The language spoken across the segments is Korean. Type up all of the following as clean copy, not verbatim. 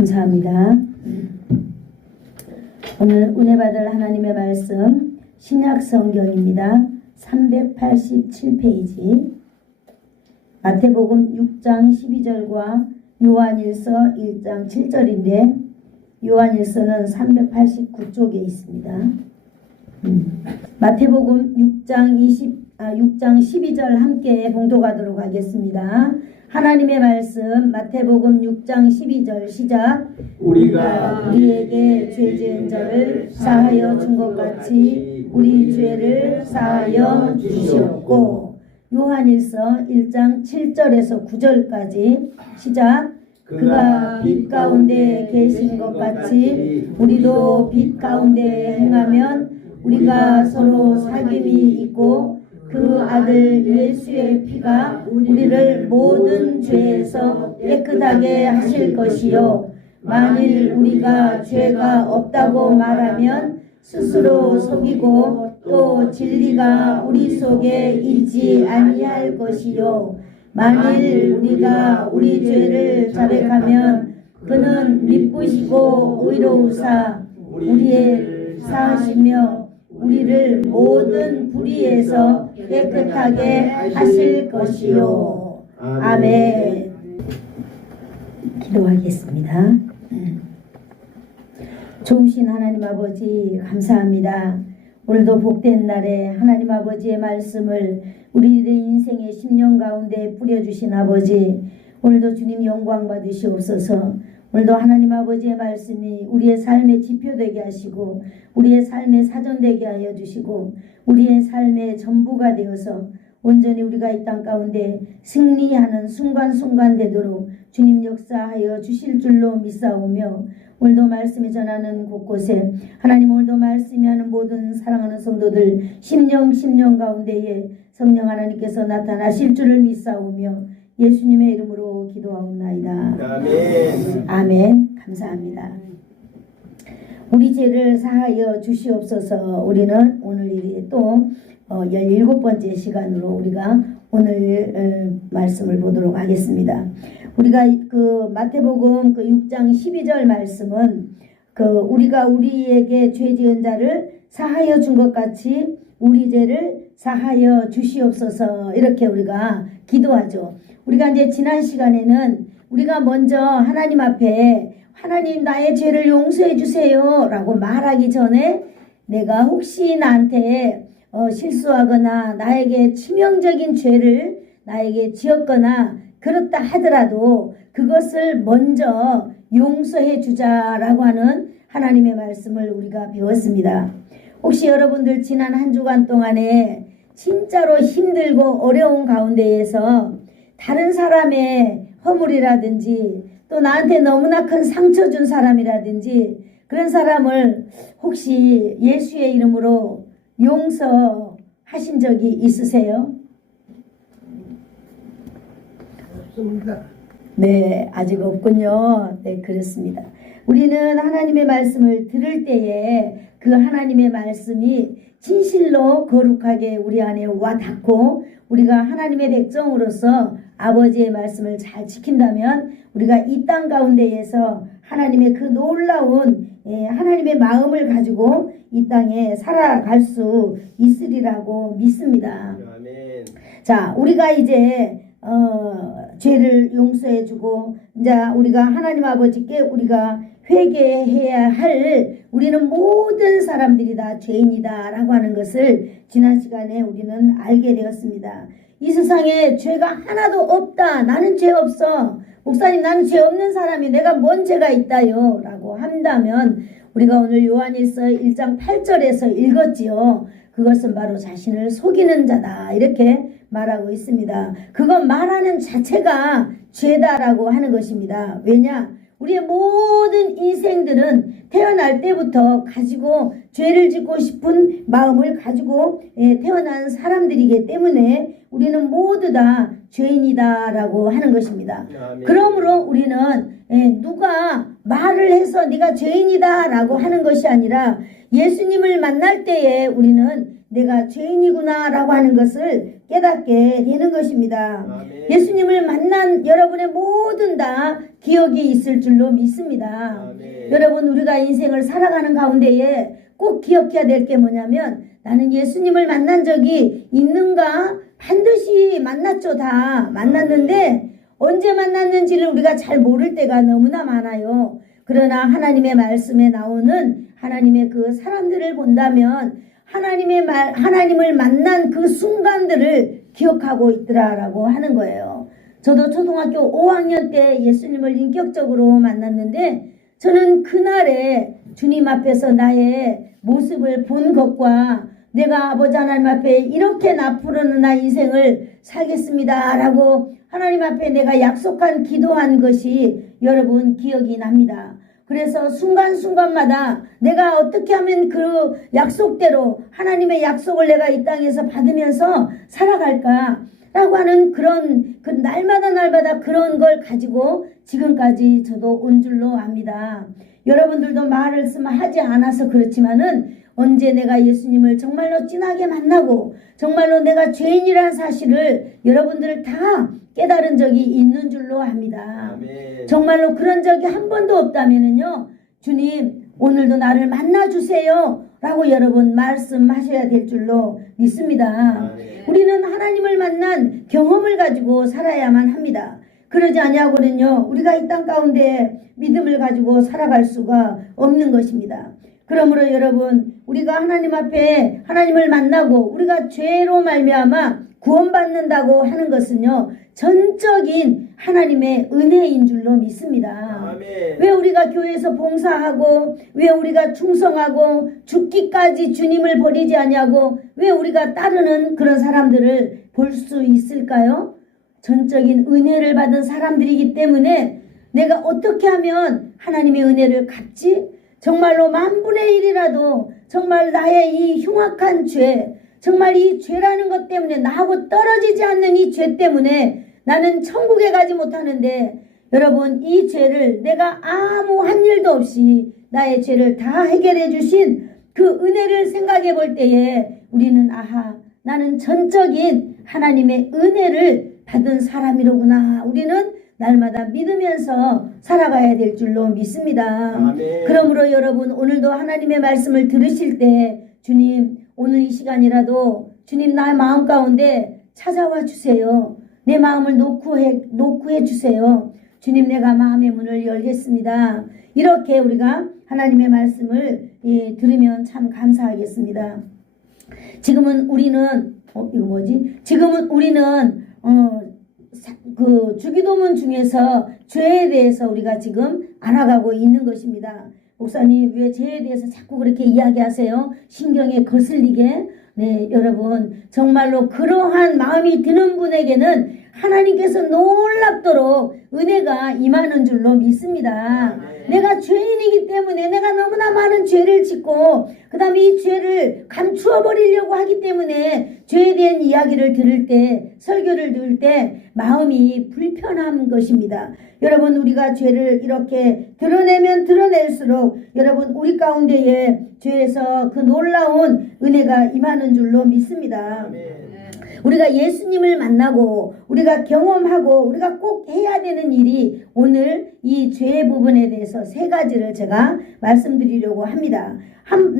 감사합니다. 오늘 은혜 받을 하나님의 말씀 신약 성경입니다. 387페이지 마태복음 6장 12절과 요한일서 1장 7절인데 요한일서는 389쪽에 있습니다. 마태복음 6장 12절 함께 봉독하도록 하겠습니다. 하나님의 말씀 마태복음 6장 12절 시작. 우리가 우리에게 죄 지은 자를 사하여 준 것 같이 우리 죄를 사하여 주시옵고. 요한일서 1장 7절에서 9절까지 시작. 그가 빛 가운데 계신 것 같이 우리도 빛 가운데 행하면 우리가 서로 사귐이 있고 그 아들 예수의 피가 우리를 모든 죄에서 깨끗하게 하실 것이요 만일 우리가 죄가 없다고 말하면 스스로 속이고 또 진리가 우리 속에 있지 아니할 것이요 만일 우리가 우리 죄를 자백하면 그는 미쁘시고 의로우사 우리의 사하시며 우리를 모든 불의에서 깨끗하게 하실 것이요. 아멘. 기도하겠습니다. 좋으신 하나님 아버지 감사합니다. 오늘도 복된 날에 하나님 아버지의 말씀을 우리들의 인생의 10년 가운데 뿌려주신 아버지, 오늘도 주님 영광 받으시옵소서. 오늘도 하나님 아버지의 말씀이 우리의 삶의 지표되게 하시고 우리의 삶의 사전되게 하여 주시고 우리의 삶의 전부가 되어서 온전히 우리가 이 땅 가운데 승리하는 순간순간 되도록 주님 역사하여 주실 줄로 믿사오며 오늘도 말씀이 전하는 곳곳에 하나님 오늘도 말씀이 하는 모든 사랑하는 성도들 심령 가운데에 성령 하나님께서 나타나실 줄을 믿사오며 예수님의 이름으로 기도하옵나이다. 아멘. 아멘. 감사합니다. 우리 죄를 사하여 주시옵소서. 우리는 오늘 또 17번째 시간으로 우리가 오늘 말씀을 보도록 하겠습니다. 우리가 그 마태복음 그 6장 12절 말씀은 우리가 우리에게 죄 지은 자를 사하여 준 것 같이 우리 죄를 사하여 주시옵소서 이렇게 우리가 기도하죠. 우리가 이제 지난 시간에는 우리가 먼저 하나님 앞에 하나님 나의 죄를 용서해 주세요 라고 말하기 전에 내가 혹시 나한테 실수하거나 나에게 치명적인 죄를 나에게 지었거나 그렇다 하더라도 그것을 먼저 용서해 주자라고 하는 하나님의 말씀을 우리가 배웠습니다. 혹시 여러분들 지난 한 주간 동안에 진짜로 힘들고 어려운 가운데에서 다른 사람의 허물이라든지 또 나한테 너무나 큰 상처 준 사람이라든지 그런 사람을 혹시 예수의 이름으로 용서하신 적이 있으세요? 없습니다. 네, 아직 없군요. 네, 그렇습니다. 우리는 하나님의 말씀을 들을 때에 그 하나님의 말씀이 진실로 거룩하게 우리 안에 와 닿고 우리가 하나님의 백성으로서 아버지의 말씀을 잘 지킨다면 우리가 이 땅 가운데에서 하나님의 그 놀라운 하나님의 마음을 가지고 이 땅에 살아갈 수 있으리라고 믿습니다. 아멘. 자, 우리가 이제 죄를 용서해주고 이제 우리가 하나님 아버지께 우리가 회개해야 할 우리는 모든 사람들이 다 죄인이다 라고 하는 것을 지난 시간에 우리는 알게 되었습니다. 이 세상에 죄가 하나도 없다. 나는 죄 없어. 목사님 나는 죄 없는 사람이 내가 뭔 죄가 있다요 라고 한다면 우리가 오늘 요한일서 1장 8절에서 읽었지요. 그것은 바로 자신을 속이는 자다 이렇게 말하고 있습니다. 그건 말하는 자체가 죄다라고 하는 것입니다. 왜냐? 우리의 모든 인생들은 태어날 때부터 가지고 죄를 짓고 싶은 마음을 가지고 태어난 사람들이기 때문에 우리는 모두 다 죄인이다라고 하는 것입니다. 아멘. 그러므로 우리는 누가 말을 해서 네가 죄인이다라고 하는 것이 아니라 예수님을 만날 때에 우리는 내가 죄인이구나라고 하는 것을 깨닫게 되는 것입니다. 아멘. 예수님을 만난 여러분의 모든 다 기억이 있을 줄로 믿습니다. 아멘. 여러분 우리가 인생을 살아가는 가운데에 꼭 기억해야 될 게 뭐냐면 나는 예수님을 만난 적이 있는가? 반드시 만났죠. 다 만났는데 언제 만났는지를 우리가 잘 모를 때가 너무나 많아요. 그러나 하나님의 말씀에 나오는 하나님의 그 사람들을 본다면 하나님을 만난 그 순간들을 기억하고 있더라라고 하는 거예요. 저도 초등학교 5학년 때 예수님을 인격적으로 만났는데 저는 그날에 주님 앞에서 나의 모습을 본 것과 내가 아버지 하나님 앞에 이렇게 앞으로는 나 인생을 살겠습니다 라고 하나님 앞에 내가 약속한 기도한 것이 여러분 기억이 납니다. 그래서 순간순간마다 내가 어떻게 하면 그 약속대로 하나님의 약속을 내가 이 땅에서 받으면서 살아갈까 라고 하는 그런 그 날마다 그런 걸 가지고 지금까지 저도 온 줄로 압니다. 여러분들도 말씀을 하지 않아서 그렇지만은 언제 내가 예수님을 정말로 진하게 만나고 정말로 내가 죄인이라는 사실을 여러분들 다 깨달은 적이 있는 줄로 압니다. 아멘. 정말로 그런 적이 한 번도 없다면은요, 주님 오늘도 나를 만나주세요 라고 여러분 말씀하셔야 될 줄로 믿습니다. 아멘. 우리는 하나님을 만난 경험을 가지고 살아야만 합니다. 그러지 아니하고는요 우리가 이 땅 가운데 믿음을 가지고 살아갈 수가 없는 것입니다. 그러므로 여러분 우리가 하나님 앞에 하나님을 만나고 우리가 죄로 말미암아 구원받는다고 하는 것은요 전적인 하나님의 은혜인 줄로 믿습니다. 아멘. 왜 우리가 교회에서 봉사하고 왜 우리가 충성하고 죽기까지 주님을 버리지 않냐고 왜 우리가 따르는 그런 사람들을 볼 수 있을까요? 전적인 은혜를 받은 사람들이기 때문에 내가 어떻게 하면 하나님의 은혜를 갚지? 정말로 10,000,000,000일이라도 정말 나의 이 흉악한 죄, 정말 이 죄라는 것 때문에 나하고 떨어지지 않는 이 죄 때문에 나는 천국에 가지 못하는데 여러분 이 죄를 내가 아무 한 일도 없이 나의 죄를 다 해결해 주신 그 은혜를 생각해 볼 때에 우리는 아하 나는 전적인 하나님의 은혜를 받은 사람이로구나. 우리는 날마다 믿으면서 살아가야 될 줄로 믿습니다. 아멘. 그러므로 여러분 오늘도 하나님의 말씀을 들으실 때 주님 오늘 이 시간이라도 주님 나의 마음 가운데 찾아와 주세요. 내 마음을 녹구해 주세요. 주님 내가 마음의 문을 열겠습니다. 이렇게 우리가 하나님의 말씀을 들으면 참 감사하겠습니다. 지금은 우리는 그 주기도문 중에서 죄에 대해서 우리가 지금 알아가고 있는 것입니다. 목사님 왜 죄에 대해서 자꾸 그렇게 이야기하세요? 신경에 거슬리게. 네, 여러분 정말로 그러한 마음이 드는 분에게는 하나님께서 놀랍도록 은혜가 임하는 줄로 믿습니다. 내가 죄인이기 때문에 내가 너무나 많은 죄를 짓고 그 다음에 이 죄를 감추어 버리려고 하기 때문에 죄에 대한 이야기를 들을 때 설교를 들을 때 마음이 불편한 것입니다. 여러분 우리가 죄를 이렇게 드러내면 드러낼수록 여러분 우리 가운데에 죄에서 그 놀라운 은혜가 임하는 줄로 믿습니다. 우리가 예수님을 만나고 우리가 경험하고 우리가 꼭 해야 되는 일이 오늘 이 죄 부분에 대해서 3가지를 제가 말씀드리려고 합니다.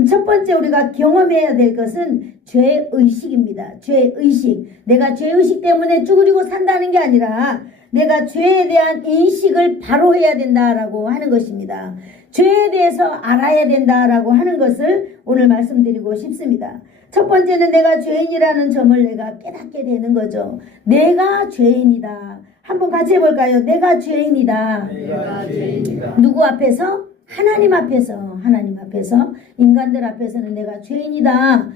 첫 번째 우리가 경험해야 될 것은 죄의식입니다. 죄의식. 내가 죄의식 때문에 쭈그리고 산다는 게 아니라 내가 죄에 대한 인식을 바로 해야 된다라고 하는 것입니다. 죄에 대해서 알아야 된다라고 하는 것을 오늘 말씀드리고 싶습니다. 첫 번째는 내가 죄인이라는 점을 내가 깨닫게 되는 거죠. 내가 죄인이다. 한번 같이 해볼까요? 내가 죄인이다. 내가 죄인이다. 누구 앞에서? 하나님 앞에서. 인간들 앞에서는 내가 죄인이다.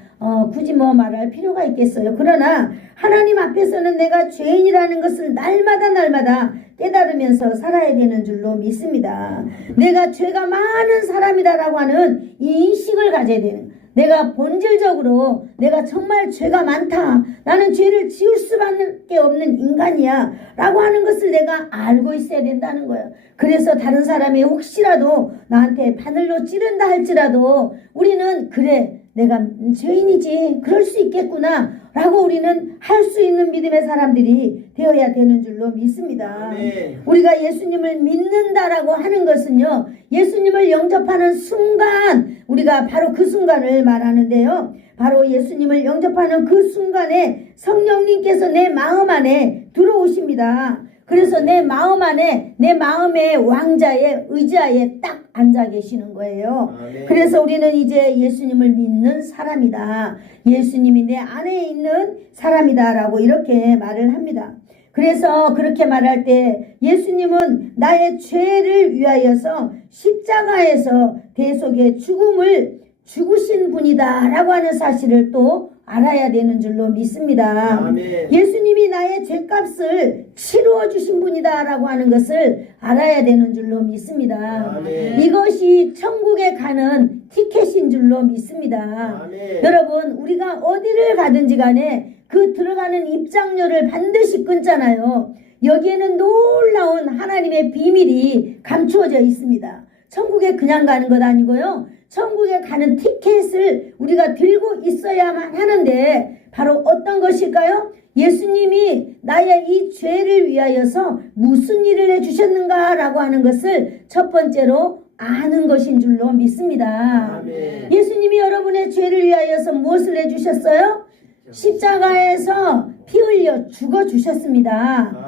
굳이 말할 필요가 있겠어요. 그러나 하나님 앞에서는 내가 죄인이라는 것을 날마다 깨달으면서 살아야 되는 줄로 믿습니다. 내가 죄가 많은 사람이다라고 하는 이 인식을 가져야 되는, 내가 본질적으로 내가 정말 죄가 많다, 나는 죄를 지을 수밖에 없는 인간이야 라고 하는 것을 내가 알고 있어야 된다는 거예요. 그래서 다른 사람이 혹시라도 나한테 바늘로 찌른다 할지라도 우리는 그래, 내가 죄인이지 그럴 수 있겠구나 라고 우리는 할 수 있는 믿음의 사람들이 되어야 되는 줄로 믿습니다. 아멘. 우리가 예수님을 믿는다라고 하는 것은요, 예수님을 영접하는 순간, 우리가 바로 그 순간을 말하는데요, 바로 예수님을 영접하는 그 순간에 성령님께서 내 마음 안에 들어오십니다. 그래서 내 마음 안에, 내 마음의 왕자의 의자에 딱 앉아 계시는 거예요. 아멘. 그래서 우리는 이제 예수님을 믿는 사람이다. 예수님이 내 안에 있는 사람이다 라고 이렇게 말을 합니다. 그래서 그렇게 말할 때 예수님은 나의 죄를 위하여서 십자가에서 대속의 죽음을 죽으신 분이다 라고 하는 사실을 또 알아야 되는 줄로 믿습니다. 아멘. 예수님이 나의 죄값을 치루어 주신 분이다 라고 하는 것을 알아야 되는 줄로 믿습니다. 아멘. 이것이 천국에 가는 티켓인 줄로 믿습니다. 아멘. 여러분, 우리가 어디를 가든지 간에 그 들어가는 입장료를 반드시 끊잖아요. 여기에는 놀라운 하나님의 비밀이 감추어져 있습니다. 천국에 그냥 가는 것 아니고요, 천국에 가는 티켓을 우리가 들고 있어야만 하는데, 바로 어떤 것일까요? 예수님이 나의 이 죄를 위하여서 무슨 일을 해주셨는가 라고 하는 것을 첫 번째로 아는 것인 줄로 믿습니다. 아멘. 예수님이 여러분의 죄를 위하여서 무엇을 해주셨어요? 십자가에서 피 흘려 죽어주셨습니다.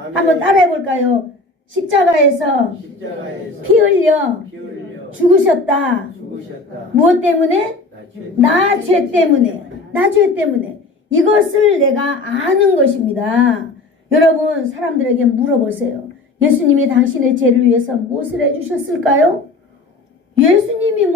아멘. 한번 따라해 볼까요? 십자가에서 십자가에서 피 흘려 피 흘려 죽으셨다. 죽으셨다. 무엇 때문에? 나 죄 나 죄 때문에. 나 죄 때문에. 이것을 내가 아는 것입니다. 여러분, 사람들에게 물어보세요. 예수님이 당신의 죄를 위해서 무엇을 해주셨을까요? 예수님이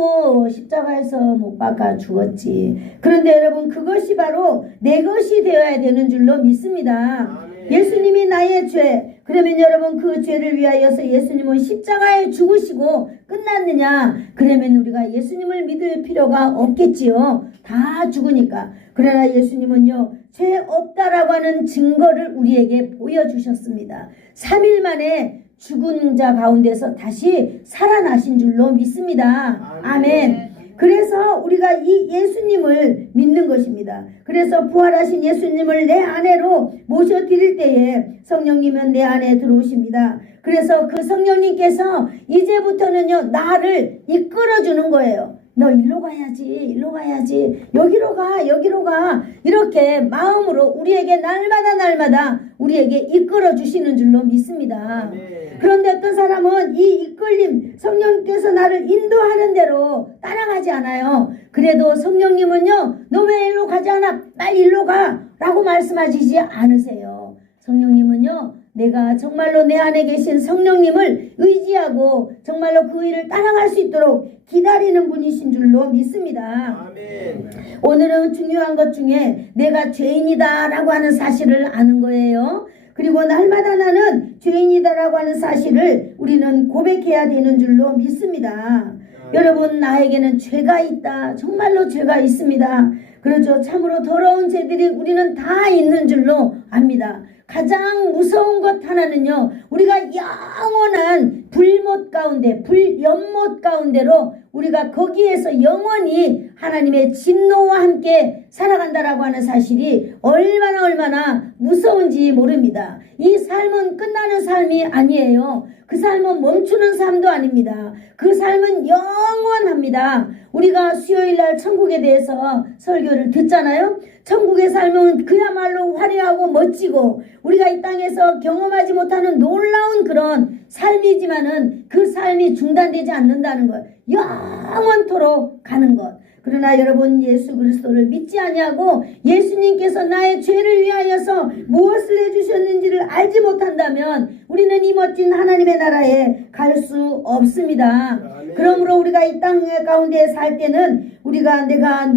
십자가에서 못 박아 죽었지. 그런데 여러분, 그것이 바로 내 것이 되어야 되는 줄로 믿습니다. 아멘. 예수님이 나의 죄, 그러면 여러분 그 죄를 위하여서 예수님은 십자가에 죽으시고 끝났느냐? 그러면 우리가 예수님을 믿을 필요가 없겠지요. 다 죽으니까. 그러나 예수님은요, 죄 없다라고 하는 증거를 우리에게 보여주셨습니다. 3일 만에 죽은 자 가운데서 다시 살아나신 줄로 믿습니다. 아멘. 그래서 우리가 이 예수님을 믿는 것입니다. 그래서 부활하신 예수님을 내 안으로 모셔드릴 때에 성령님은 내 안에 들어오십니다. 그래서 그 성령님께서 이제부터는요, 나를 이끌어주는 거예요. 너 일로 가야지, 일로 가야지, 여기로 가, 여기로 가. 이렇게 마음으로 우리에게 날마다 우리에게 이끌어 주시는 줄로 믿습니다. 그런데 어떤 사람은 이 이끌림, 성령께서 나를 인도하는 대로 따라가지 않아요. 그래도 성령님은요, 너 왜 일로 가지 않아? 빨리 일로 가 라고 말씀하시지 않으세요. 성령님은요, 내가 정말로 내 안에 계신 성령님을 의지하고 정말로 그 일을 따라갈 수 있도록 기다리는 분이신 줄로 믿습니다. 아멘. 오늘은 중요한 것 중에 내가 죄인이다 라고 하는 사실을 아는 거예요. 그리고 날마다 나는 죄인이다 라고 하는 사실을 우리는 고백해야 되는 줄로 믿습니다. 여러분, 나에게는 죄가 있다. 정말로 죄가 있습니다. 그렇죠. 참으로 더러운 죄들이 우리는 다 있는 줄로 압니다. 가장 무서운 것 하나는요, 우리가 영원한 불못 가운데, 불연못 가운데로 우리가 거기에서 영원히 하나님의 진노와 함께 살아간다라고 하는 사실이 얼마나 무서운지 모릅니다. 이 삶은 끝나는 삶이 아니에요. 그 삶은 멈추는 삶도 아닙니다. 그 삶은 영원합니다. 우리가 수요일날 천국에 대해서 설교를 듣잖아요. 천국의 삶은 그야말로 화려하고 멋지고 우리가 이 땅에서 경험하지 못하는 놀라운 그런 삶이지만은 그 삶이 중단되지 않는다는 것, 영원토록 가는 것. 그러나 여러분, 예수 그리스도를 믿지 아니하고 예수님께서 나의 죄를 위하여서 무엇을 해주셨는지를 알지 못한다면 우리는 이 멋진 하나님의 나라에 갈 수 없습니다. 그러므로 우리가 이 땅 가운데 살 때는 우리가 누가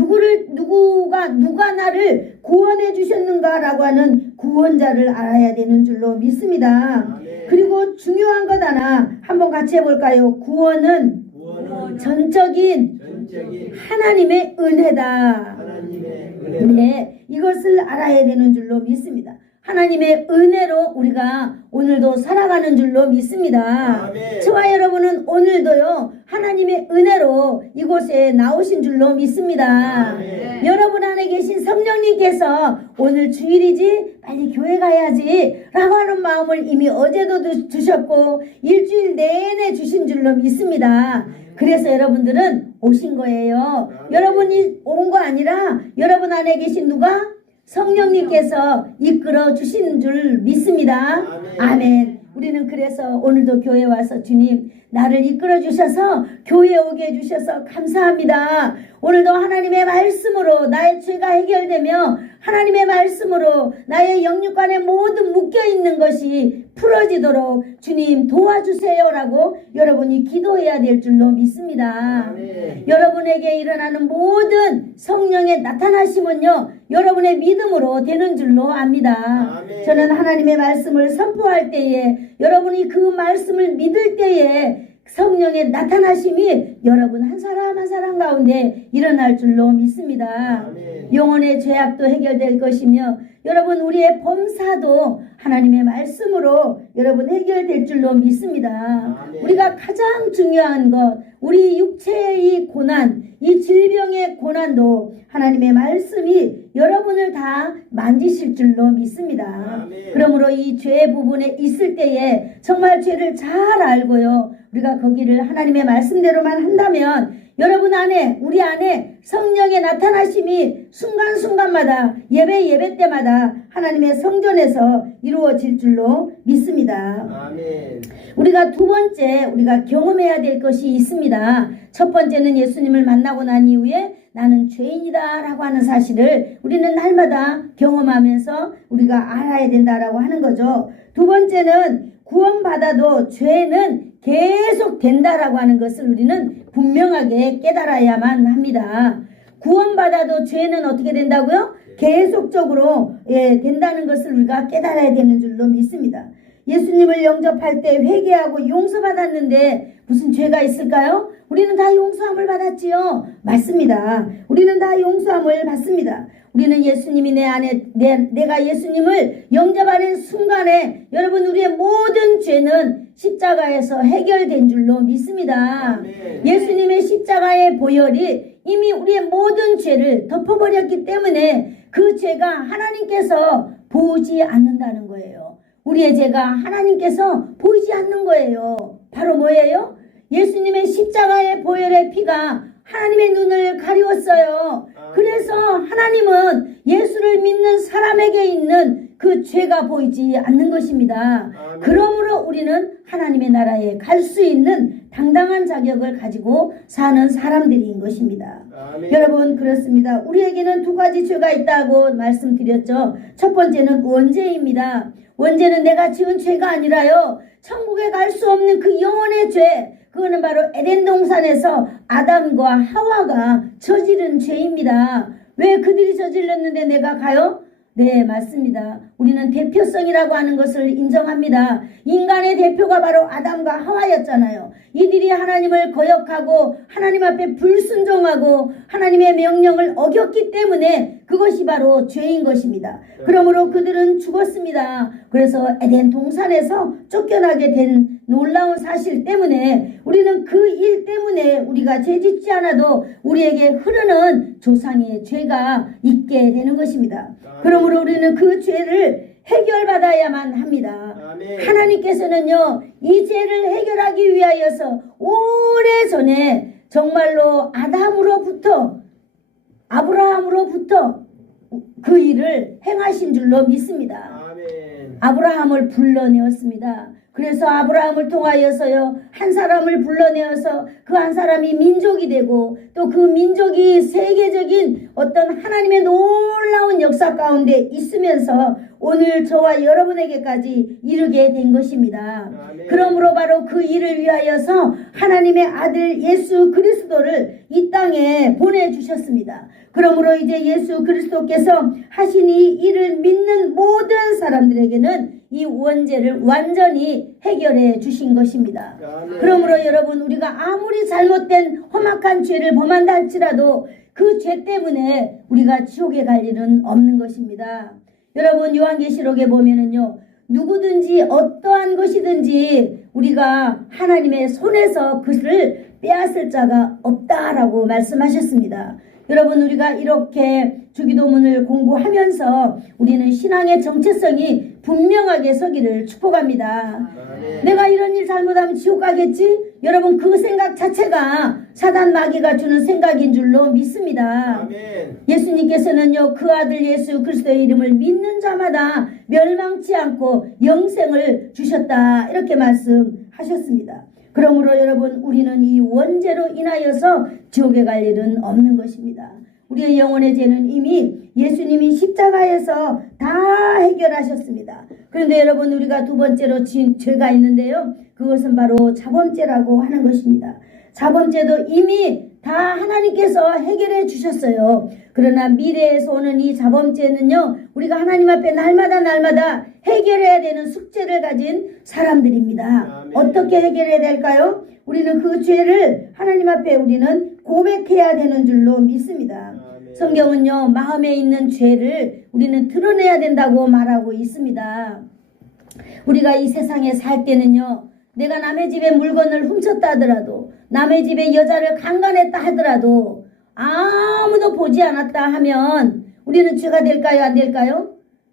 나를 구원해 주셨는가라고 하는 구원자를 알아야 되는 줄로 믿습니다. 그리고 중요한 것 하나 한번 같이 해볼까요? 구원은 전적인 하나님의 은혜다. 하나님의 은혜. 네, 이것을 알아야 되는 줄로 믿습니다. 하나님의 은혜로 우리가 오늘도 살아가는 줄로 믿습니다. 아멘. 저와 여러분은 오늘도요 하나님의 은혜로 이곳에 나오신 줄로 믿습니다. 아멘. 여러분 안에 계신 성령님께서 오늘 주일이지 빨리 교회 가야지 라고 하는 마음을 이미 어제도 주셨고 일주일 내내 주신 줄로 믿습니다. 그래서 여러분들은 오신 거예요. 여러분이 온 거 아니라 여러분 안에 계신 누가? 성령님께서 이끌어 주신 줄 믿습니다. 아멘. 우리는 그래서 오늘도 교회 와서 주님 나를 이끌어 주셔서 교회에 오게 해주셔서 감사합니다. 오늘도 하나님의 말씀으로 나의 죄가 해결되며 하나님의 말씀으로 나의 영육간에 모든 묶여있는 것이 풀어지도록 주님 도와주세요라고 여러분이 기도해야 될 줄로 믿습니다. 아멘. 여러분에게 일어나는 모든 성령의 나타나심은요 여러분의 믿음으로 되는 줄로 압니다. 아멘. 저는 하나님의 말씀을 선포할 때에 여러분이 그 말씀을 믿을 때에 성령의 나타나심이 여러분 한 사람 한 사람 가운데 일어날 줄로 믿습니다. 아멘. 영혼의 죄악도 해결될 것이며 여러분 우리의 범사도 하나님의 말씀으로 여러분 해결될 줄로 믿습니다. 아멘. 우리가 가장 중요한 것 우리 육체의 이 고난 이 질병의 고난도 하나님의 말씀이 여러분을 다 만지실 줄로 믿습니다. 아멘. 그러므로 이 죄 부분에 있을 때에 정말 죄를 잘 알고요 우리가 거기를 하나님의 말씀대로만 한다면 여러분 안에 우리 안에 성령의 나타나심이 순간순간마다 예배 때마다 하나님의 성전에서 이루어질 줄로 믿습니다. 아멘. 우리가 두 번째 우리가 경험해야 될 것이 있습니다. 첫 번째는 예수님을 만나고 난 이후에 나는 죄인이다 라고 하는 사실을 우리는 날마다 경험하면서 우리가 알아야 된다라고 하는 거죠. 두 번째는 구원받아도 죄는 계속 된다라고 하는 것을 우리는 분명하게 깨달아야만 합니다. 구원받아도 죄는 어떻게 된다고요? 계속적으로 된다는 것을 우리가 깨달아야 되는 줄로 믿습니다. 예수님을 영접할 때 회개하고 용서받았는데 무슨 죄가 있을까요? 우리는 다 용서함을 받았지요. 맞습니다. 우리는 다 용서함을 받습니다. 우리는 예수님이 내 안에 내가 예수님을 영접하는 순간에 여러분 우리의 모든 죄는 십자가에서 해결된 줄로 믿습니다. 아멘. 예수님의 십자가의 보혈이 이미 우리의 모든 죄를 덮어버렸기 때문에 그 죄가 하나님께서 보지 않는다는 거예요. 우리의 죄가 하나님께서 보이지 않는 거예요. 바로 뭐예요? 예수님의 십자가의 보혈의 피가 하나님의 눈을 가리웠어요. 그래서 하나님은 예수를 믿는 사람에게 있는 그 죄가 보이지 않는 것입니다. 그러므로 우리는 하나님의 나라에 갈 수 있는 당당한 자격을 가지고 사는 사람들인 것입니다. 아멘. 여러분 그렇습니다. 우리에게는 두 가지 죄가 있다고 말씀드렸죠. 첫 번째는 원죄입니다. 원죄는 내가 지은 죄가 아니라요 천국에 갈 수 없는 그 영혼의 죄 그거는 바로 에덴 동산에서 아담과 하와가 저지른 죄입니다. 왜 그들이 저질렀는데 내가 가요? 네, 맞습니다. 우리는 대표성이라고 하는 것을 인정합니다. 인간의 대표가 바로 아담과 하와였잖아요. 이들이 하나님을 거역하고 하나님 앞에 불순종하고 하나님의 명령을 어겼기 때문에 그것이 바로 죄인 것입니다. 그러므로 그들은 죽었습니다. 그래서 에덴 동산에서 쫓겨나게 된 놀라운 사실 때문에 우리는 그 일 때문에 우리가 죄짓지 않아도 우리에게 흐르는 조상의 죄가 있게 되는 것입니다. 그러므로 우리는 그 죄를 해결받아야만 합니다. 아멘. 하나님께서는요 이 죄를 해결하기 위하여서 오래전에 정말로 아브라함으로부터 그 일을 행하신 줄로 믿습니다. 아멘. 아브라함을 불러내었습니다. 그래서 아브라함을 통하여서요 한 사람을 불러내어서 그 한 사람이 민족이 되고 또 그 민족이 세계적인 어떤 하나님의 놀라운 역사 가운데 있으면서 오늘 저와 여러분에게까지 이르게 된 것입니다. 아멘. 그러므로 바로 그 일을 위하여서 하나님의 아들 예수 그리스도를 이 땅에 보내주셨습니다. 그러므로 이제 예수 그리스도께서 하신 이 일을 믿는 모든 사람들에게는 이 원죄를 완전히 해결해 주신 것입니다. 아멘. 그러므로 여러분 우리가 아무리 잘못된 험악한 죄를 범한다 할지라도 그 죄 때문에 우리가 지옥에 갈 일은 없는 것입니다. 여러분 요한계시록에 보면은요. 누구든지 어떠한 것이든지 우리가 하나님의 손에서 그것을 빼앗을 자가 없다라고 말씀하셨습니다. 여러분 우리가 이렇게 주기도문을 공부하면서 우리는 신앙의 정체성이 분명하게 서기를 축복합니다. 내가 이런 일 잘못하면 지옥 가겠지? 여러분 그 생각 자체가 사단 마귀가 주는 생각인 줄로 믿습니다. 아멘. 예수님께서는요 그 아들 예수 그리스도의 이름을 믿는 자마다 멸망치 않고 영생을 주셨다 이렇게 말씀하셨습니다. 그러므로 여러분 우리는 이 원죄로 인하여서 지옥에 갈 일은 없는 것입니다. 우리의 영혼의 죄는 이미 예수님이 십자가에서 다 해결하셨습니다. 그런데 여러분 우리가 두 번째로 진 죄가 있는데요. 그것은 바로 자범죄라고 하는 것입니다. 자범죄도 이미 다 하나님께서 해결해 주셨어요. 그러나 미래에서 오는 이 자범죄는요. 우리가 하나님 앞에 날마다 해결해야 되는 숙제를 가진 사람들입니다. 아멘. 어떻게 해결해야 될까요? 우리는 그 죄를 하나님 앞에 우리는 고백해야 되는 줄로 믿습니다. 아멘. 성경은요. 마음에 있는 죄를 우리는 드러내야 된다고 말하고 있습니다. 우리가 이 세상에 살 때는요. 내가 남의 집에 물건을 훔쳤다 하더라도 남의 집에 여자를 강간했다 하더라도 아무도 보지 않았다 하면 우리는 죄가 될까요? 안 될까요?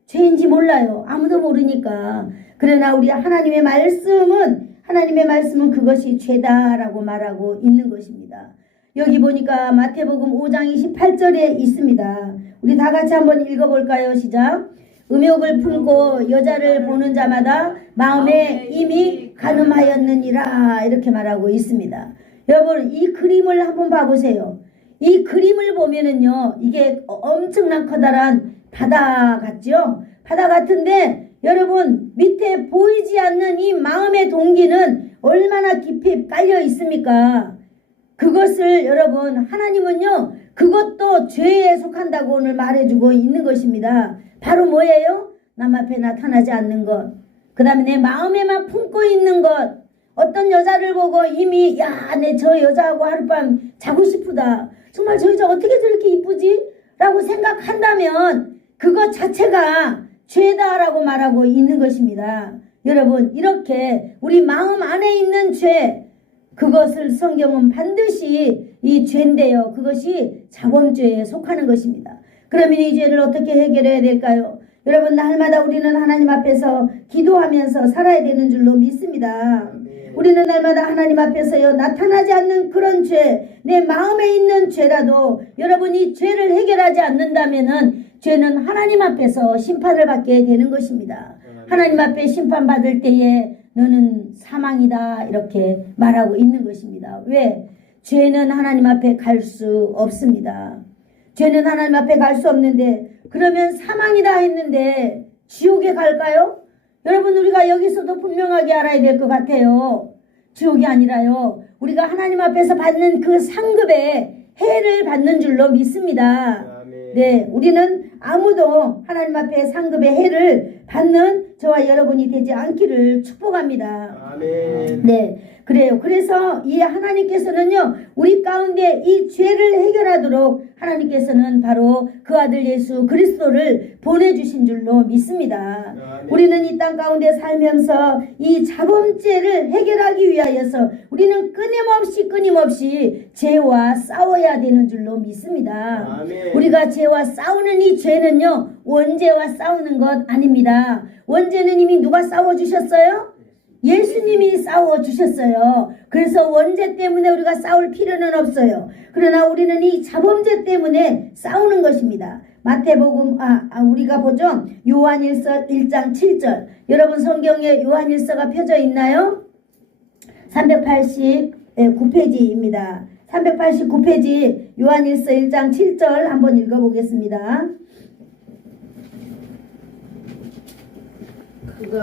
죄인지 몰라요. 아무도 모르니까. 그러나 우리 하나님의 말씀은 그것이 죄다라고 말하고 있는 것입니다. 여기 보니까 마태복음 5장 28절에 있습니다. 우리 다 같이 한번 읽어볼까요? 시작. 음욕을 품고 여자를 보는 자마다 마음에 이미 간음하였느니라 이렇게 말하고 있습니다. 여러분 이 그림을 한번 봐보세요. 이 그림을 보면은요 이게 엄청난 커다란 바다 같죠? 바다 같은데 여러분 밑에 보이지 않는 이 마음의 동기는 얼마나 깊이 깔려 있습니까? 그것을 여러분 하나님은요 그것도 죄에 속한다고 오늘 말해주고 있는 것입니다. 바로 뭐예요? 남 앞에 나타나지 않는 것. 그 다음에 내 마음에만 품고 있는 것. 어떤 여자를 보고 이미 내 저 여자하고 하룻밤 자고 싶다. 정말 저 여자 어떻게 저렇게 이쁘지? 라고 생각한다면 그것 자체가 죄다라고 말하고 있는 것입니다. 여러분 이렇게 우리 마음 안에 있는 죄 그것을 성경은 반드시 이 죄인데요. 그것이 자범죄에 속하는 것입니다. 그러면 이 죄를 어떻게 해결해야 될까요? 여러분 날마다 우리는 하나님 앞에서 기도하면서 살아야 되는 줄로 믿습니다. 우리는 날마다 하나님 앞에서요 나타나지 않는 그런 죄, 내 마음에 있는 죄라도 여러분 이 죄를 해결하지 않는다면은 죄는 하나님 앞에서 심판을 받게 되는 것입니다. 하나님 앞에 심판받을 때에 너는 사망이다 이렇게 말하고 있는 것입니다. 왜? 죄는 하나님 앞에 갈 수 없습니다. 죄는 하나님 앞에 갈 수 없는데 그러면 사망이다 했는데 지옥에 갈까요? 여러분 우리가 여기서도 분명하게 알아야 될 것 같아요. 지옥이 아니라요. 우리가 하나님 앞에서 받는 그 상급의 해를 받는 줄로 믿습니다. 네, 우리는 아무도 하나님 앞에 상급의 해를 받는 저와 여러분이 되지 않기를 축복합니다. 아멘. 네, 그래요. 그래서 이 하나님께서는요, 우리 가운데 이 죄를 해결하도록 하나님께서는 바로 그 아들 예수 그리스도를 보내주신 줄로 믿습니다. 아멘. 우리는 이 땅 가운데 살면서 이 자범죄를 해결하기 위하여서 우리는 끊임없이 죄와 싸워야 되는 줄로 믿습니다. 아멘. 우리가 죄와 싸우는 이 죄는요, 원죄와 싸우는 것 아닙니다. 원죄는 이미 누가 싸워주셨어요? 예수님이 싸워주셨어요. 그래서 원죄 때문에 우리가 싸울 필요는 없어요. 그러나 우리는 이 자범죄 때문에 싸우는 것입니다. 마태복음 우리가 보죠. 요한일서 1장 7절. 여러분 성경에 요한일서가 펴져 있나요? 389페이지입니다. 389페이지 요한일서 1장 7절 한번 읽어보겠습니다.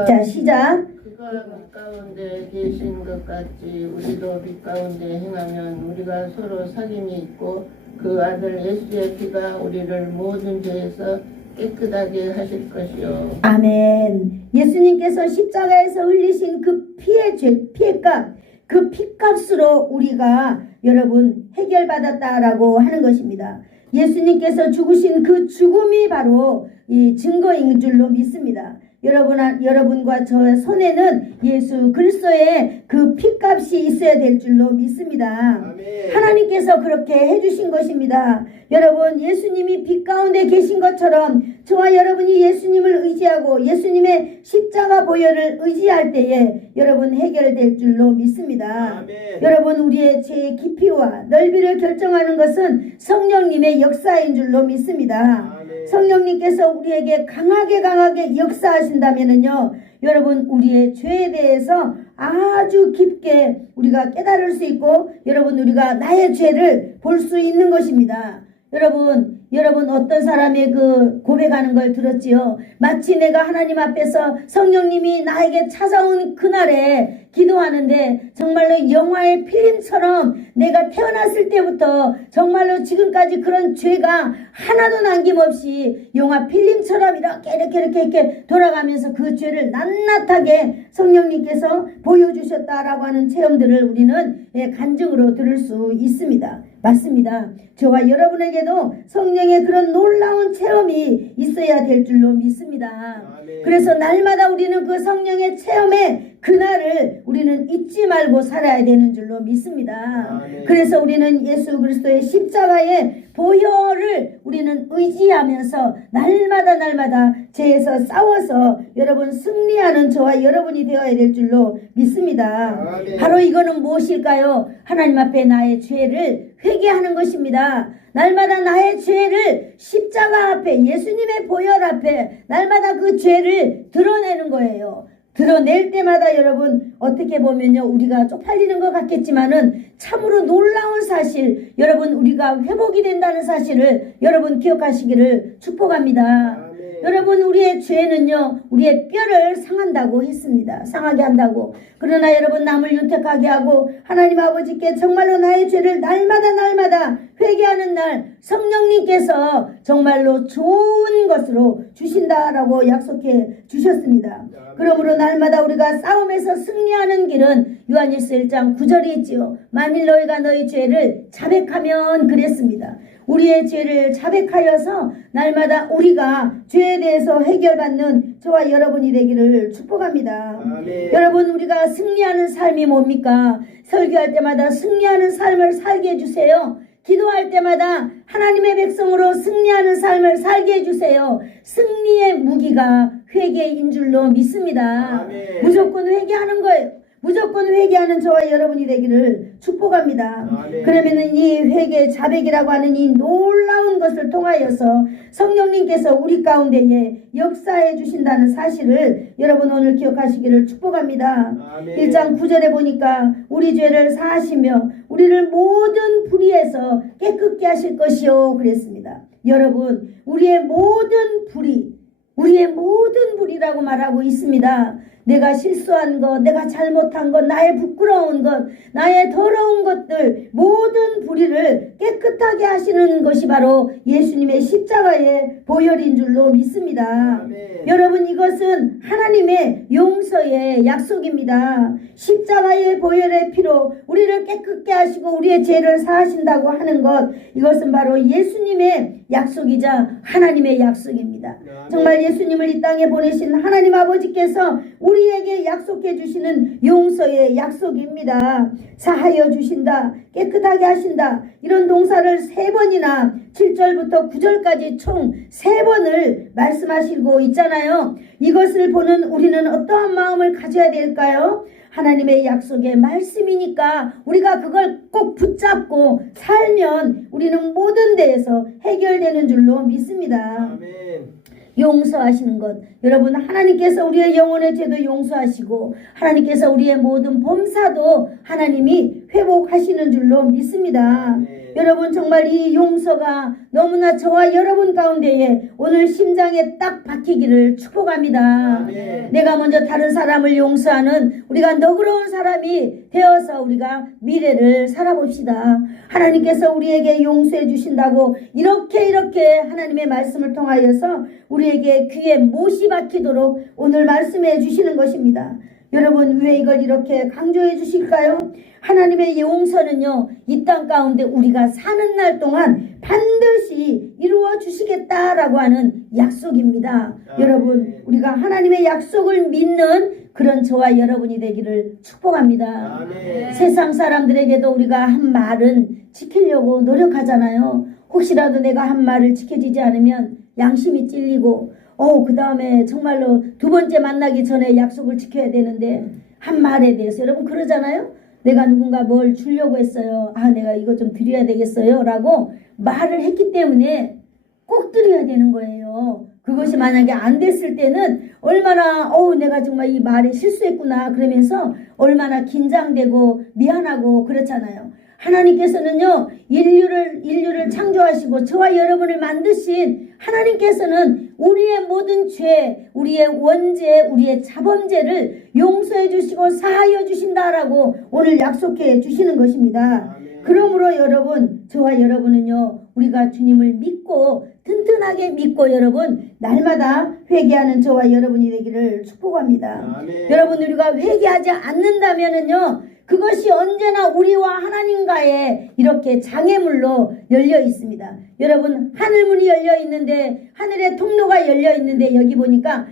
자, 시작. 그가 빛 가운데 계신 것 같이 우리도 빛 가운데 행하면 우리가 서로 사귐이 있고 그 아들 예수의 피가 우리를 모든 죄에서 깨끗하게 하실 것이요. 아멘. 예수님께서 십자가에서 흘리신 그 피값, 그 피값으로 우리가 여러분 해결받았다라고 하는 것입니다. 예수님께서 죽으신 그 죽음이 바로 이 증거인 줄로 믿습니다. 여러분과 저 손에는 예수 그리스도의 그 피값이 있어야 될 줄로 믿습니다. 아멘. 하나님께서 그렇게 해주신 것입니다. 여러분, 예수님이 빛 가운데 계신 것처럼 저와 여러분이 예수님을 의지하고 예수님의 십자가 보혈을 의지할 때에 여러분 해결될 줄로 믿습니다. 아멘. 여러분, 우리의 죄의 깊이와 넓이를 결정하는 것은 성령님의 역사인 줄로 믿습니다. 아멘. 성령님께서 우리에게 강하게 역사하신다면은요, 여러분, 우리의 죄에 대해서 아주 깊게 우리가 깨달을 수 있고, 여러분, 우리가 나의 죄를 볼 수 있는 것입니다. 여러분 어떤 사람의 그 고백하는 걸 들었지요. 마치 내가 하나님 앞에서 성령님이 나에게 찾아온 그날에 기도하는데 정말로 영화의 필름처럼 내가 태어났을 때부터 정말로 지금까지 그런 죄가 하나도 남김없이 영화 필름처럼 이렇게 돌아가면서 그 죄를 낱낱하게 성령님께서 보여주셨다라고 하는 체험들을 우리는 간증으로 들을 수 있습니다. 맞습니다. 저와 여러분에게도 성령의 그런 놀라운 체험이 있어야 될 줄로 믿습니다. 아멘. 그래서 날마다 우리는 그 성령의 체험의 그날을 우리는 잊지 말고 살아야 되는 줄로 믿습니다. 아멘. 그래서 우리는 예수 그리스도의 십자가의 보혈을 우리는 의지하면서 날마다 죄에서 싸워서 여러분 승리하는 저와 여러분이 되어야 될 줄로 믿습니다. 아멘. 바로 이거는 무엇일까요? 하나님 앞에 나의 죄를 회개하는 것입니다. 날마다 나의 죄를 십자가 앞에 예수님의 보혈 앞에 날마다 그 죄를 드러내는 거예요. 드러낼 때마다 여러분 어떻게 보면요, 우리가 쪽팔리는 것 같겠지만은 참으로 놀라운 사실, 여러분 우리가 회복이 된다는 사실을 여러분 기억하시기를 축복합니다. 아멘. 여러분, 우리의 죄는요, 우리의 뼈를 상한다고 했습니다. 상하게 한다고. 그러나 여러분, 남을 윤택하게 하고 하나님 아버지께 정말로 나의 죄를 날마다 회개하는 날 성령님께서 정말로 좋은 것으로 주신다라고 약속해 주셨습니다. 그러므로 날마다 우리가 싸움에서 승리하는 길은 요한일서 1장 9절이 있지요. 만일 너희가 너희 죄를 자백하면 그랬습니다. 우리의 죄를 자백하여서 날마다 우리가 죄에 대해서 해결받는 저와 여러분이 되기를 축복합니다. 아멘. 여러분, 우리가 승리하는 삶이 뭡니까? 설교할 때마다 승리하는 삶을 살게 해주세요. 기도할 때마다 하나님의 백성으로 승리하는 삶을 살게 해주세요. 승리의 무기가 회개인 줄로 믿습니다. 아멘. 무조건 회개하는 거예요. 무조건 회개하는 저와 여러분이 되기를 축복합니다. 아멘. 그러면은 이 회개 자백이라고 하는 이 놀라운 것을 통하여서 성령님께서 우리 가운데에 역사해 주신다는 사실을 여러분 오늘 기억하시기를 축복합니다. 아멘. 1장 9절에 보니까 우리 죄를 사하시며 우리를 모든 불의에서 깨끗게 하실 것이요 그랬습니다. 여러분, 우리의 모든 불의라고 말하고 있습니다. 내가 실수한 것, 내가 잘못한 것, 나의 부끄러운 것, 나의 더러운 것들, 모든 불의를 깨끗하게 하시는 것이 바로 예수님의 십자가의 보혈인 줄로 믿습니다. 아멘. 여러분, 이것은 하나님의 용서의 약속입니다. 십자가의 보혈의 피로 우리를 깨끗게 하시고 우리의 죄를 사하신다고 하는 것, 이것은 바로 예수님의 약속이자 하나님의 약속입니다. 정말 예수님을 이 땅에 보내신 하나님 아버지께서 우리에게 약속해 주시는 용서의 약속입니다. 사하여 주신다, 깨끗하게 하신다, 이런 동사를 3번이나 7절부터 9절까지 총 3번을 말씀하시고 있잖아요. 이것을 보는 우리는 어떠한 마음을 가져야 될까요? 하나님의 약속의 말씀이니까 우리가 그걸 꼭 붙잡고 살면 우리는 모든 데에서 해결되는 줄로 믿습니다. 아멘. 용서하시는 것, 여러분, 하나님께서 우리의 영혼의 죄도 용서하시고 하나님께서 우리의 모든 범사도 하나님이 회복하시는 줄로 믿습니다. 여러분, 정말 이 용서가 너무나 저와 여러분 가운데에 오늘 심장에 딱 박히기를 축복합니다. 아멘. 내가 먼저 다른 사람을 용서하는 우리가 너그러운 사람이 되어서 우리가 미래를 살아봅시다. 하나님께서 우리에게 용서해 주신다고 이렇게 하나님의 말씀을 통하여서 우리에게 귀에 못이 박히도록 오늘 말씀해 주시는 것입니다. 여러분 왜 이걸 이렇게 강조해 주실까요? 하나님의 용서는요, 이 땅 가운데 우리가 사는 날 동안 반드시 이루어 주시겠다라고 하는 약속입니다. 여러분, 우리가 하나님의 약속을 믿는 그런 저와 여러분이 되기를 축복합니다. 세상 사람들에게도 우리가 한 말은 지키려고 노력하잖아요. 혹시라도 내가 한 말을 지켜지지 않으면 양심이 찔리고, 그 다음에 정말로 두 번째 만나기 전에 약속을 지켜야 되는데, 한 말에 대해서 여러분 그러잖아요. 내가 누군가 뭘 주려고 했어요. 내가 이거 좀 드려야 되겠어요 라고 말을 했기 때문에 꼭 드려야 되는 거예요. 그것이 만약에 안 됐을 때는 얼마나 내가 정말 이 말에 실수했구나 그러면서 얼마나 긴장되고 미안하고 그렇잖아요. 하나님께서는요, 인류를 창조하시고 저와 여러분을 만드신 하나님께서는 우리의 모든 죄, 우리의 원죄, 우리의 자범죄를 용서해 주시고 사하여 주신다라고 오늘 약속해 주시는 것입니다. 그러므로 여러분, 저와 여러분은요, 우리가 주님을 믿고 튼튼하게 믿고 여러분 날마다 회개하는 저와 여러분이 되기를 축복합니다. 여러분, 우리가 회개하지 않는다면은요, 그것이 언제나 우리와 하나님과의 이렇게 장애물로 열려 있습니다. 여러분, 하늘문이 열려 있는데, 하늘의 통로가 열려 있는데, 여기 보니까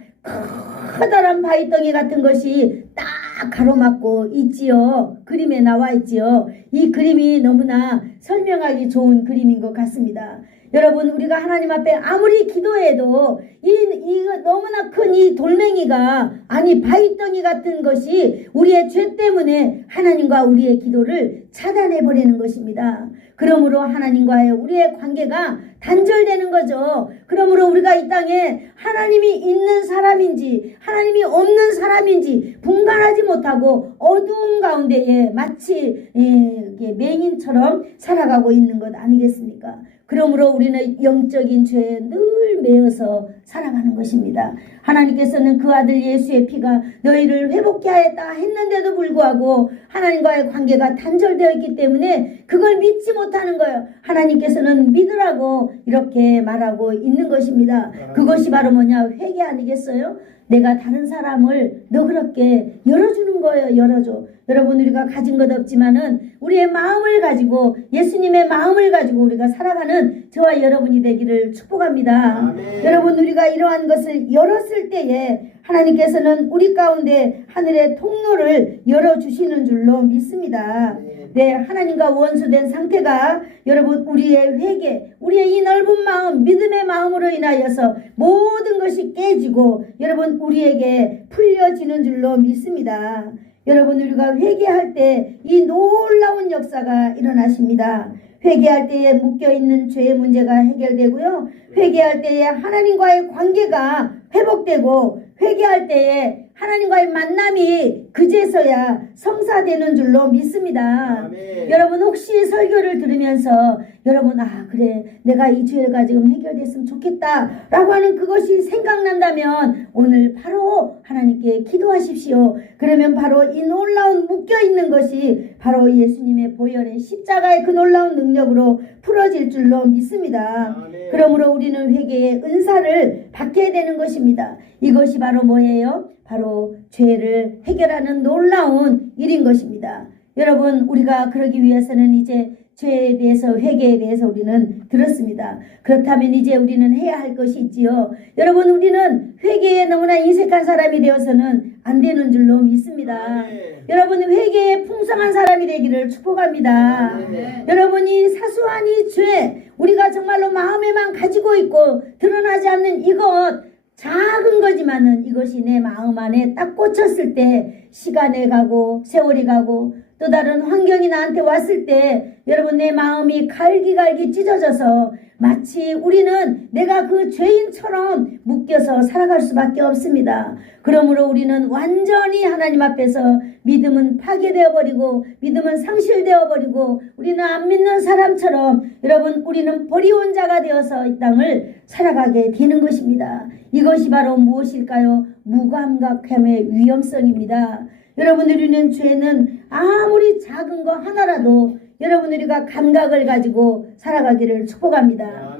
커다란 바위덩이 같은 것이 딱 가로막고 있지요. 그림에 나와 있지요. 이 그림이 너무나 설명하기 좋은 그림인 것 같습니다. 여러분, 우리가 하나님 앞에 아무리 기도해도 이 너무나 큰 이 돌멩이가, 아니 바위덩이 같은 것이 우리의 죄 때문에 하나님과 우리의 기도를 차단해 버리는 것입니다. 그러므로 하나님과의 우리의 관계가 단절되는 거죠. 그러므로 우리가 이 땅에 하나님이 있는 사람인지 하나님이 없는 사람인지 분간하지 못하고 어두운 가운데에 마치 맹인처럼 살아가고 있는 것 아니겠습니까? 그러므로 우리는 영적인 죄에 늘 매여서 살아가는 것입니다. 하나님께서는 그 아들 예수의 피가 너희를 회복케 하였다 했는데도 불구하고 하나님과의 관계가 단절되어 있기 때문에 그걸 믿지 못하는 거예요. 하나님께서는 믿으라고 이렇게 말하고 있는 것입니다. 그것이 바로 뭐냐? 회개 아니겠어요? 내가 다른 사람을 너그럽게 열어주는 거예요. 열어줘. 여러분, 우리가 가진 것 없지만은 우리의 마음을 가지고, 예수님의 마음을 가지고 우리가 살아가는 저와 여러분이 되기를 축복합니다. 여러분, 우리가 이러한 것을 열었을 때에 하나님께서는 우리 가운데 하늘의 통로를 열어주시는 줄로 믿습니다. 네, 하나님과 원수된 상태가 여러분 우리의 회개, 우리의 이 넓은 마음, 믿음의 마음으로 인하여서 모든 것이 깨지고 여러분 우리에게 풀려지는 줄로 믿습니다. 여러분, 우리가 회개할 때 이 놀라운 역사가 일어나십니다. 회개할 때에 묶여있는 죄의 문제가 해결되고요. 회개할 때에 하나님과의 관계가 회복되고, 회개할 때에 하나님과의 만남이 그제서야 성사되는 줄로 믿습니다. 여러분, 혹시 설교를 들으면서 여러분 그래 내가 이 죄가 지금 해결됐으면 좋겠다 라고 하는 그것이 생각난다면 오늘 바로 하나님께 기도하십시오. 그러면 바로 이 놀라운 묶여있는 것이 바로 예수님의 보혈의 십자가의 그 놀라운 능력으로 풀어질 줄로 믿습니다. 그러므로 우리는 회개의 은사를 받게 되는 것입니다. 이것이 바로 뭐예요? 바로 죄를 해결하는 놀라운 일인 것입니다. 여러분, 우리가 그러기 위해서는 이제 죄에 대해서, 회개에 대해서 우리는 들었습니다. 그렇다면 이제 우리는 해야 할 것이 있지요. 여러분, 우리는 회개에 너무나 인색한 사람이 되어서는 안 되는 줄로 믿습니다. 여러분, 회개에 풍성한 사람이 되기를 축복합니다. 여러분이 사소한 이 죄, 우리가 정말로 마음에만 가지고 있고 드러나지 않는 이것, 작은 거지만은 이것이 내 마음 안에 딱 꽂혔을 때 시간이 가고 세월이 가고 또 다른 환경이 나한테 왔을 때 여러분 내 마음이 갈기갈기 찢어져서 마치 우리는 내가 그 죄인처럼 묶여서 살아갈 수밖에 없습니다. 그러므로 우리는 완전히 하나님 앞에서 믿음은 파괴되어 버리고 믿음은 상실되어 버리고 우리는 안 믿는 사람처럼 여러분 우리는 버리온 자가 되어서 이 땅을 살아가게 되는 것입니다. 이것이 바로 무엇일까요? 무감각함의 위험성입니다. 여러분, 우리는 죄는 아무리 작은 거 하나라도 여러분 우리가 감각을 가지고 살아가기를 축복합니다.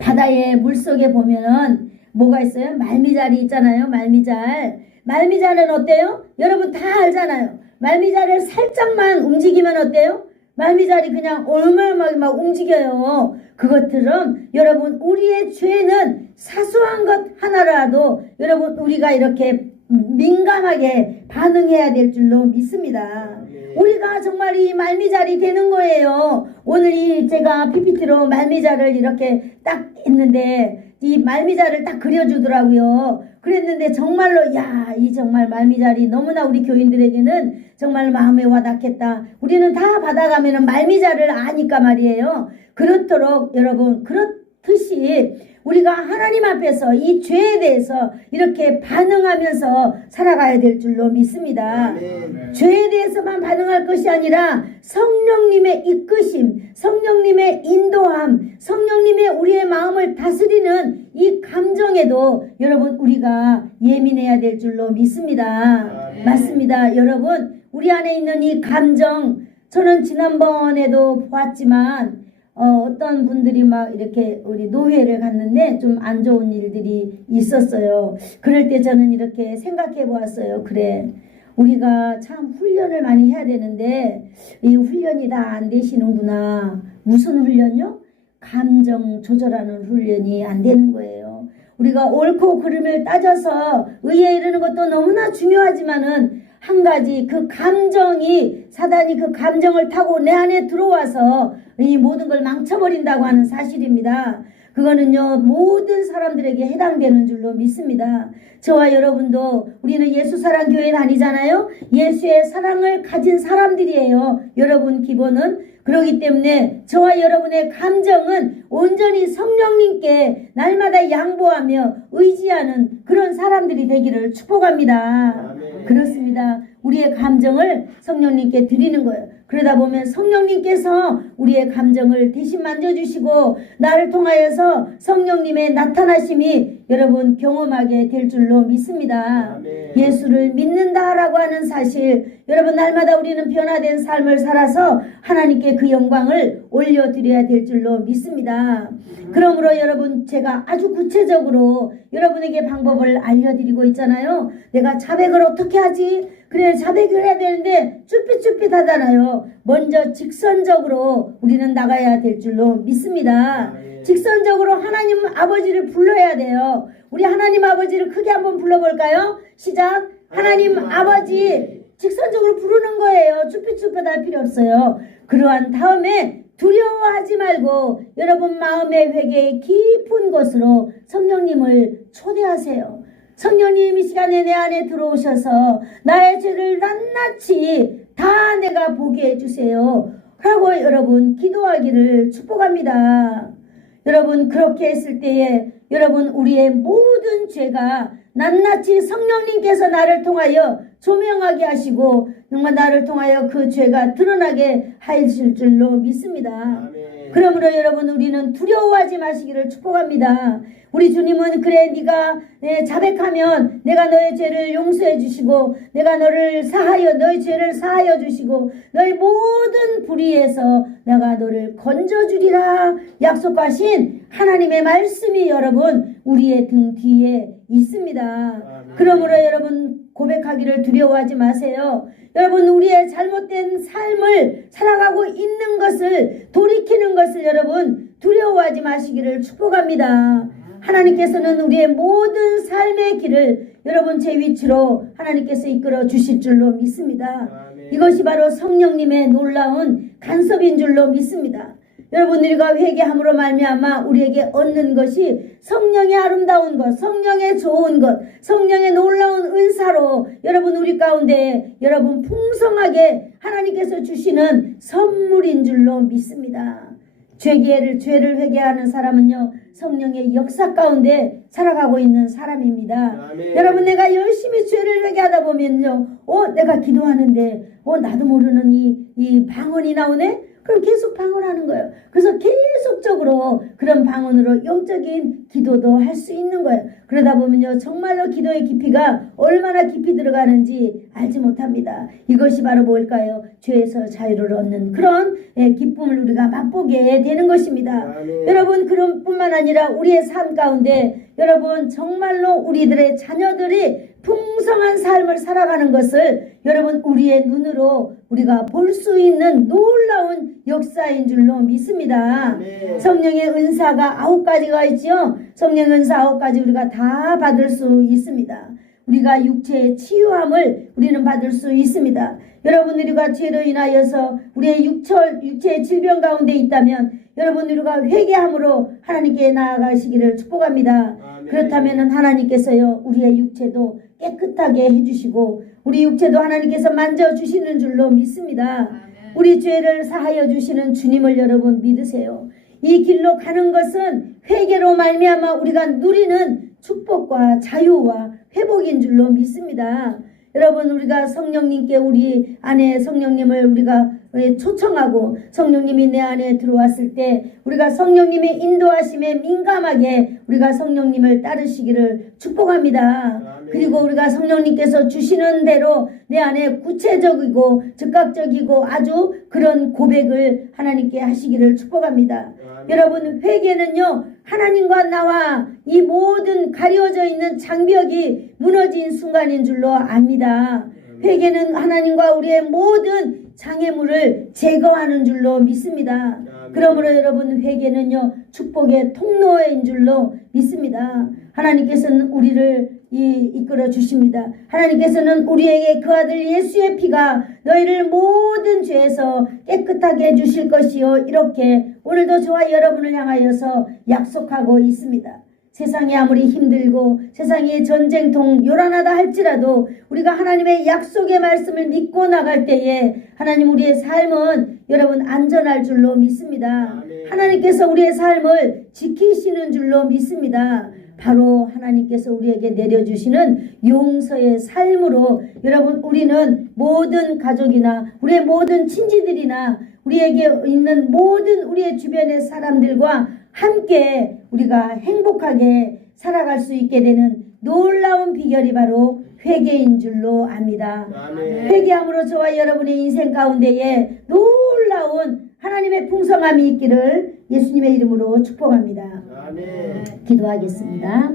바다의 물속에 보면은 뭐가 있어요? 말미잘이 있잖아요. 말미잘 말미잘은 어때요? 여러분 다 알잖아요. 말미잘을 살짝만 움직이면 어때요? 말미잘이 그냥 얼마나 막 움직여요. 그것처럼 여러분 우리의 죄는 사소한 것 하나라도 여러분 우리가 이렇게 민감하게 반응해야 될 줄로 믿습니다. 우리가 정말 이 말미잘이 되는 거예요. 오늘 이 제가 PPT로 말미잘을 이렇게 딱 했는데 이 말미잘을 딱 그려주더라고요. 그랬는데 정말로 이 정말 말미잘이 너무나 우리 교인들에게는 정말 마음에 와닿겠다. 우리는 다 받아가면은 말미잘을 아니까 말이에요. 그렇도록 여러분 그렇듯이 우리가 하나님 앞에서 이 죄에 대해서 이렇게 반응하면서 살아가야 될 줄로 믿습니다. 죄에 대해서만 반응할 것이 아니라 성령님의 이끄심, 성령님의 인도함, 성령님의 우리의 마음을 다스리는 이 감정에도 여러분 우리가 예민해야 될 줄로 믿습니다. 맞습니다. 여러분 우리 안에 있는 이 감정, 저는 지난번에도 보았지만 어떤 분들이 막 이렇게 우리 노회를 갔는데 좀 안 좋은 일들이 있었어요. 그럴 때 저는 이렇게 생각해 보았어요. 그래, 우리가 참 훈련을 많이 해야 되는데 이 훈련이 다 안 되시는구나. 무슨 훈련요? 감정 조절하는 훈련이 안 되는 거예요. 우리가 옳고 그름을 따져서 의에 이르는 것도 너무나 중요하지만은 한 가지 그 감정이 사단이 그 감정을 타고 내 안에 들어와서 이 모든 걸 망쳐버린다고 하는 사실입니다. 그거는요 모든 사람들에게 해당되는 줄로 믿습니다. 저와 여러분도 우리는 예수사랑교회 다니잖아요. 예수의 사랑을 가진 사람들이에요. 여러분 기본은. 그렇기 때문에 저와 여러분의 감정은 온전히 성령님께 날마다 양보하며 의지하는 그런 사람들이 되기를 축복합니다. 그렇습니다. 우리의 감정을 성령님께 드리는 거예요. 그러다 보면 성령님께서 우리의 감정을 대신 만져주시고 나를 통하여서 성령님의 나타나심이 여러분 경험하게 될 줄로 믿습니다. 예수를 믿는다라고 하는 사실, 여러분 날마다 우리는 변화된 삶을 살아서 하나님께 그 영광을 올려드려야 될 줄로 믿습니다. 그러므로 여러분 제가 아주 구체적으로 여러분에게 방법을 알려드리고 있잖아요. 내가 자백을 어떻게 하지? 그래, 자백을 해야 되는데 쭈삣쭈삣하잖아요. 먼저 직선적으로 우리는 나가야 될 줄로 믿습니다. 직선적으로 하나님 아버지를 불러야 돼요. 우리 하나님 아버지를 크게 한번 불러볼까요? 시작. 하나님 아버지. 직선적으로 부르는 거예요. 쭈삣쭈삣할 필요 없어요. 그러한 다음에 두려워하지 말고 여러분 마음의 회개의 깊은 곳으로 성령님을 초대하세요. 성령님 이 시간에 내 안에 들어오셔서 나의 죄를 낱낱이 다 내가 보게 해주세요 라고 여러분 기도하기를 축복합니다. 여러분 그렇게 했을 때에 여러분 우리의 모든 죄가 낱낱이 성령님께서 나를 통하여 조명하게 하시고 정말 나를 통하여 그 죄가 드러나게 하실 줄로 믿습니다. 그러므로 여러분 우리는 두려워하지 마시기를 축복합니다. 우리 주님은 그래 네가 자백하면 내가 너의 죄를 용서해 주시고 내가 너의 죄를 사하여 주시고 너의 모든 불의에서 내가 너를 건져주리라 약속하신 하나님의 말씀이 여러분 우리의 등 뒤에 있습니다. 그러므로 여러분 고백하기를 두려워하지 마세요. 여러분 우리의 잘못된 삶을 살아가고 있는 것을 돌이키는 것을 여러분 두려워하지 마시기를 축복합니다. 하나님께서는 우리의 모든 삶의 길을 여러분 제 위치로 하나님께서 이끌어 주실 줄로 믿습니다. 이것이 바로 성령님의 놀라운 간섭인 줄로 믿습니다. 여러분 우리가 회개함으로 말미암아 우리에게 얻는 것이 성령의 아름다운 것, 성령의 좋은 것, 성령의 놀라운 은사로 여러분 우리 가운데 여러분 풍성하게 하나님께서 주시는 선물인 줄로 믿습니다. 죄를 회개하는 사람은요 성령의 역사 가운데 살아가고 있는 사람입니다. 여러분 내가 열심히 죄를 회개하다 보면요 내가 기도하는데 나도 모르는 이 방언이 나오네? 그럼 계속 방언하는 거예요. 그래서 계속적으로 그런 방언으로 영적인 기도도 할 수 있는 거예요. 그러다 보면요 정말로 기도의 깊이가 얼마나 깊이 들어가는지 알지 못합니다. 이것이 바로 뭘까요? 죄에서 자유를 얻는 그런 기쁨을 우리가 맛보게 되는 것입니다. 여러분 그런 뿐만 아니라 우리의 삶 가운데 여러분 정말로 우리들의 자녀들이 풍성 풍성한 삶을 살아가는 것을 여러분 우리의 눈으로 우리가 볼 수 있는 놀라운 역사인 줄로 믿습니다. 아멘. 성령의 은사가 9가지가 있죠. 성령 은사 9가지 우리가 다 받을 수 있습니다. 우리가 육체의 치유함을 우리는 받을 수 있습니다. 여러분 우리가 죄로 인하여서 우리의 육체의 질병 가운데 있다면 여러분 우리가 회개함으로 하나님께 나아가시기를 축복합니다. 아멘. 그렇다면 하나님께서요 우리의 육체도 깨끗하게 해주시고 우리 육체도 하나님께서 만져주시는 줄로 믿습니다. 우리 죄를 사하여 주시는 주님을 여러분 믿으세요. 이 길로 가는 것은 회개로 말미암아 우리가 누리는 축복과 자유와 회복인 줄로 믿습니다. 여러분 우리가 성령님께 우리 안에 성령님을 우리가 초청하고 성령님이 내 안에 들어왔을 때 우리가 성령님의 인도하심에 민감하게 우리가 성령님을 따르시기를 축복합니다. 아멘. 그리고 우리가 성령님께서 주시는 대로 내 안에 구체적이고 즉각적이고 아주 그런 고백을 하나님께 하시기를 축복합니다. 아멘. 여러분 회개는요 하나님과 나와 이 모든 가려져 있는 장벽이 무너진 순간인 줄로 압니다. 회개는 하나님과 우리의 모든 장애물을 제거하는 줄로 믿습니다. 그러므로 여러분 회개는요 축복의 통로인 줄로 믿습니다. 하나님께서는 우리를 이끌어 주십니다. 하나님께서는 우리에게 그 아들 예수의 피가 너희를 모든 죄에서 깨끗하게 해주실 것이요 이렇게 오늘도 저와 여러분을 향하여서 약속하고 있습니다. 세상이 아무리 힘들고 세상이 전쟁통 요란하다 할지라도 우리가 하나님의 약속의 말씀을 믿고 나갈 때에 하나님 우리의 삶은 여러분 안전할 줄로 믿습니다. 하나님께서 우리의 삶을 지키시는 줄로 믿습니다. 바로 하나님께서 우리에게 내려주시는 용서의 삶으로 여러분 우리는 모든 가족이나 우리의 모든 친지들이나 우리에게 있는 모든 우리의 주변의 사람들과 함께 우리가 행복하게 살아갈 수 있게 되는 놀라운 비결이 바로 회개인 줄로 압니다. 아멘. 회개함으로 저와 여러분의 인생 가운데에 놀라운 하나님의 풍성함이 있기를 예수님의 이름으로 축복합니다. 아멘. 기도하겠습니다.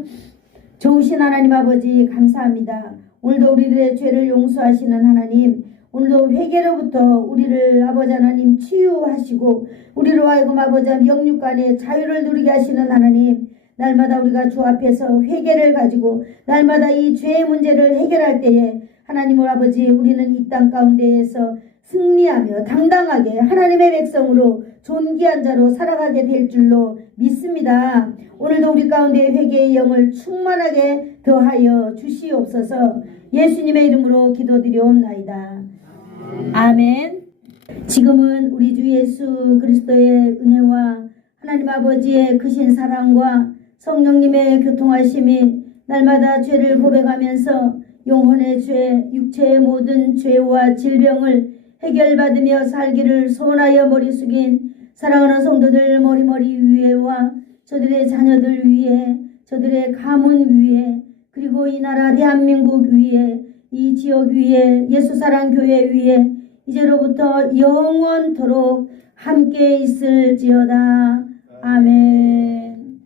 좋으신 하나님 아버지 감사합니다. 오늘도 우리들의 죄를 용서하시는 하나님, 오늘도 회개로부터 우리를 아버지 하나님 치유하시고 우리로 하여금 아버지 영육간의 자유를 누리게 하시는 하나님, 날마다 우리가 주 앞에서 회개를 가지고 날마다 이 죄의 문제를 해결할 때에 하나님을 아버지 우리는 이 땅 가운데에서 승리하며 당당하게 하나님의 백성으로 존귀한 자로 살아가게 될 줄로 믿습니다. 오늘도 우리 가운데 회개의 영을 충만하게 더하여 주시옵소서. 예수님의 이름으로 기도드리옵나이다. 아멘. 지금은 우리 주 예수 그리스도의 은혜와 하나님 아버지의 크신 사랑과 성령님의 교통하심이 날마다 죄를 고백하면서 영혼의 죄, 육체의 모든 죄와 질병을 해결받으며 살기를 소원하여 머리 숙인 사랑하는 성도들 머리머리 위에와 저들의 자녀들 위에, 저들의 가문 위에, 그리고 이 나라 대한민국 위에, 이 지역 위에, 예수사랑교회 위에 이제로부터 영원토록 함께 있을지어다. 아멘.